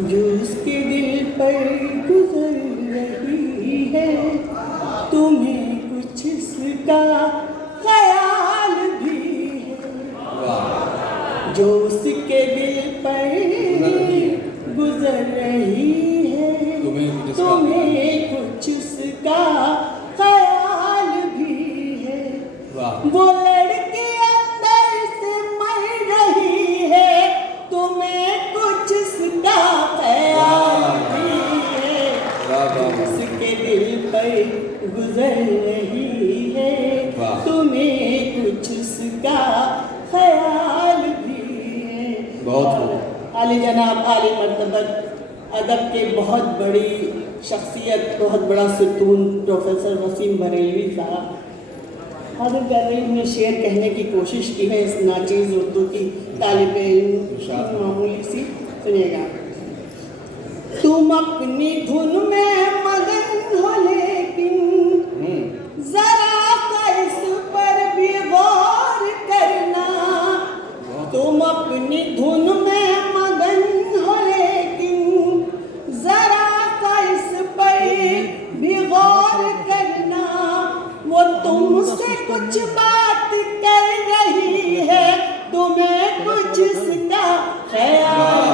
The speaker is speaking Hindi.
जो उसके दिल पर गुजर रही है, तुम्हें कुछ इसका ख्याल भी है। जो उसके दिल पर गुजर रही है, तुम्हें कुछ उसका ख्याल भी है। वो लड़की अंदर से मर रही है, तुम्हें कुछ उसका ख्याल भी है। उसके दिल पर गुजर रही है, तुम्हें कुछ उसका ख्याल भी है। बहुत आली जनाब आली मर्तबत अदब के बहुत बड़ी शख्सियत, बहुत बड़ा सुतून प्रोफेसर वसीम बरेलवी साहब हाजिर कर रहे हैं। शेर कहने की कोशिश की है इस नाचीज़ उर्दू की तालिब इल्म मामूली सी। सुनिएगा। तुम अपनी धुन में मगन हो, लेकिन जरा सा इस पर भी गौर करना। तुम अपनी धुन में मगन हो, लेकिन जरा सा इस पर भी गौर करना। वो तुमसे कुछ बात कर रही है, तुम्हें कुछ इसका ख्याल